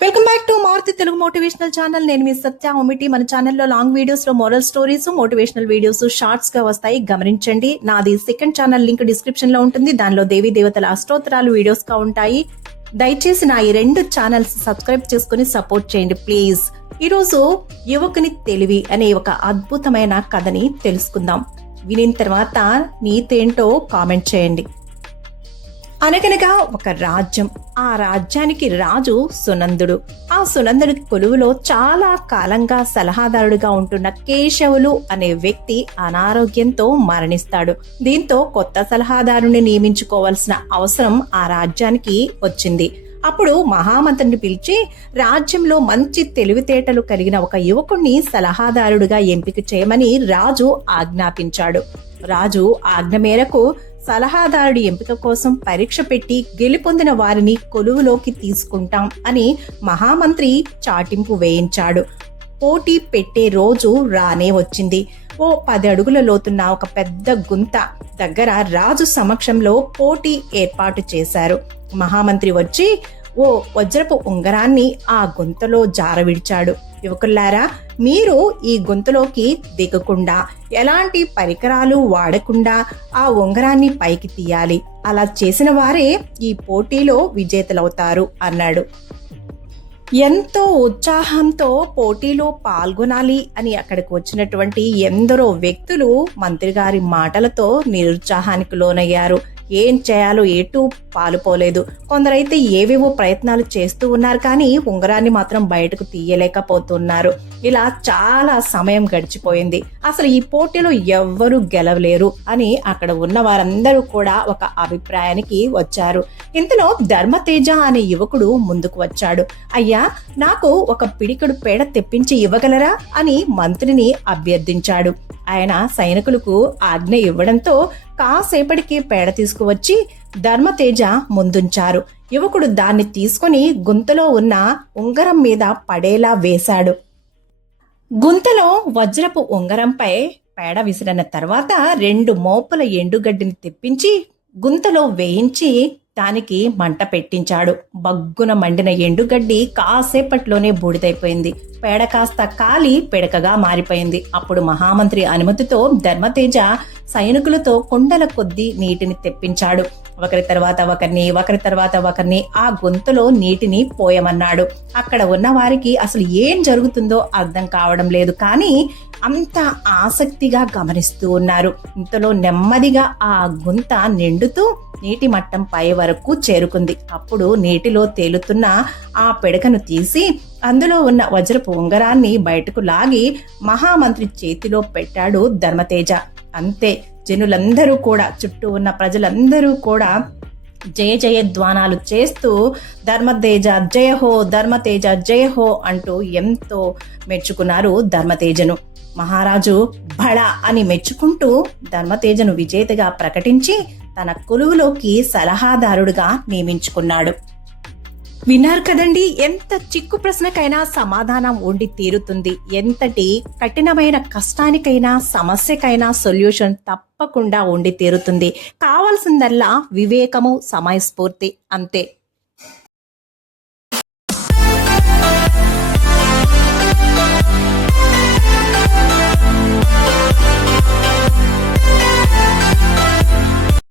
Welcome back to Maruthi Telugu motivational channel. నేను మీ సత్య ఒమిటి. మన ఛానల్లో లాంగ్ వీడియోస్ లో moral stories, motivational videos shorts గా వస్తాయి, గమనించండి. నాది సెకండ్ ఛానల్ లింక్ డిస్క్రిప్షన్ లో ఉంటుంది. దానిలో దేవీ దేవతల అష్టోత్తరాలు వీడియోస్ గా ఉంటాయి. దయచేసి నా ఈ 2 ఛానల్స్ సబ్స్క్రైబ్ చేసుకుని సపోర్ట్ చేయండి ప్లీజ్. ఈరోజు యువకుని తెలివి అనే ఒక అద్భుతమైన కథని తెలుసుకుందాం. వినిన తర్వాత నీతేంటో కామెంట్ చేయండి. అనగనగా ఒక రాజ్యం. ఆ రాజ్యానికి రాజు సునందుడు. ఆ సునందుడి కొలువులో చాలా కాలంగా సలహాదారుడిగా ఉంటున్న కేశవులు అనే వ్యక్తి అనారోగ్యంతో మరణిస్తాడు. దీంతో కొత్త సలహాదారుని నియమించుకోవాల్సిన అవసరం ఆ రాజ్యానికి వచ్చింది. అప్పుడు మహామంత్రిని పిలిచి రాజ్యంలో మంచి తెలివితేటలు కలిగిన ఒక యువకుణ్ణి సలహాదారుడిగా ఎంపిక చేయమని రాజు ఆజ్ఞాపించాడు. రాజు ఆజ్ఞ మేరకు సలహాదారుడి ఎంపిక కోసం పరీక్ష పెట్టి గెలుపొందిన వారిని కొలువులోకి తీసుకుంటాం అని మహామంత్రి చాటింపు వేయించాడు. పోటీ పెట్టే రోజు రానే వచ్చింది. ఓ 10 అడుగుల లోతున్న ఒక పెద్ద గుంత దగ్గర రాజు సమక్షంలో పోటీ ఏర్పాటు చేశారు. మహామంత్రి వచ్చి ఓ వజ్రపు ఉంగరాన్ని ఆ గుంతలో జారవిడిచాడు. యువకుల్లారా, మీరు ఈ గుంతలోకి దిగకుండా, ఎలాంటి పరికరాలు వాడకుండా ఆ ఉంగరాన్ని పైకి తీయాలి. అలా చేసిన వారే ఈ పోటీలో విజేతలవుతారు అన్నాడు. ఎంతో ఉత్సాహంతో పోటీలో పాల్గొనాలి అని అక్కడికి వచ్చినటువంటి ఎందరో వ్యక్తులు మంత్రి గారి మాటలతో నిరుత్సాహానికి లోనయ్యారు. ఏం చేయాలో ఎటూ పాలుపోలేదు. కొందరైతే ఏవేవో ప్రయత్నాలు చేస్తూ ఉన్నారు, కానీ ఉంగరాన్ని మాత్రం బయటకు తీయలేకపోతున్నారు. ఇలా చాలా సమయం గడిచిపోయింది. అసలు ఈ పోటీలో ఎవ్వరూ గెలవలేరు అని అక్కడ ఉన్న వారందరూ కూడా ఒక అభిప్రాయానికి వచ్చారు. ఇంతలో ధర్మతేజ అనే యువకుడు ముందుకు వచ్చాడు. అయ్యా, నాకు ఒక పిడికెడు పేడ తెప్పించి ఇవ్వగలరా అని మంత్రిని అభ్యర్థించాడు. ఆయన సైనికులకు ఆజ్ఞ ఇవ్వడంతో కాసేపటికి పేడ తీసుకువచ్చి ధర్మతేజ ముందుంచారు. యువకుడు దాన్ని తీసుకుని గుంతలో ఉన్న ఉంగరం మీద పడేలా వేశాడు. గుంతలో వజ్రపు ఉంగరంపై పేడ విసిరిన తర్వాత 2 మోపుల ఎండుగడ్డిని తెప్పించి గుంతలో వేయించి దానికి మంట పెట్టించాడు. బగ్గున మండిన ఎండుగడ్డి కాసేపట్లోనే బూడిదైపోయింది. పేడ కాస్త కాలి పిడకగా మారిపోయింది. అప్పుడు మహామంత్రి అనుమతితో ధర్మతేజ సైనికులతో కుండల కొద్దీ నీటిని తెప్పించాడు. ఒకరి తర్వాత ఒకరిని ఆ గొంతులో నీటిని పోయమన్నాడు. అక్కడ ఉన్న వారికి అసలు ఏం జరుగుతుందో అర్థం కావడం లేదు, కానీ అంత ఆసక్తిగా గమనిస్తూ ఉన్నారు. ఇంతలో నెమ్మదిగా ఆ గుంత నిండుతూ నీటి మట్టం పై వరకు చేరుకుంది. అప్పుడు నీటిలో తేలుతున్న ఆ పిడకను తీసి అందులో ఉన్న వజ్రపు ఉంగరాన్ని బయటకు లాగి మహామంత్రి చేతిలో పెట్టాడు ధర్మతేజ. అంతే, జనులందరూ కూడా, చుట్టూ ఉన్న ప్రజలందరూ కూడా జయ జయధ్వానాలు చేస్తూ ధర్మతేజ జయహో, ధర్మతేజ జయహో అంటూ ఎంతో మెచ్చుకున్నారు ధర్మతేజను. మహారాజు భళ అని మెచ్చుకుంటూ ధర్మతేజను విజేతగా ప్రకటించి తన కొలువులోకి సలహాదారుడుగా నియమించుకున్నాడు. విన్నారు కదండి, ఎంత చిక్కు ప్రశ్నకైనా సమాధానం ఉండి తీరుతుంది. ఎంతటి కఠినమైన కష్టానికైనా సమస్యకైనా సొల్యూషన్ తప్పకుండా ఉండి తీరుతుంది. కావాల్సిందల్లా వివేకము, సమయస్ఫూర్తి, అంతే.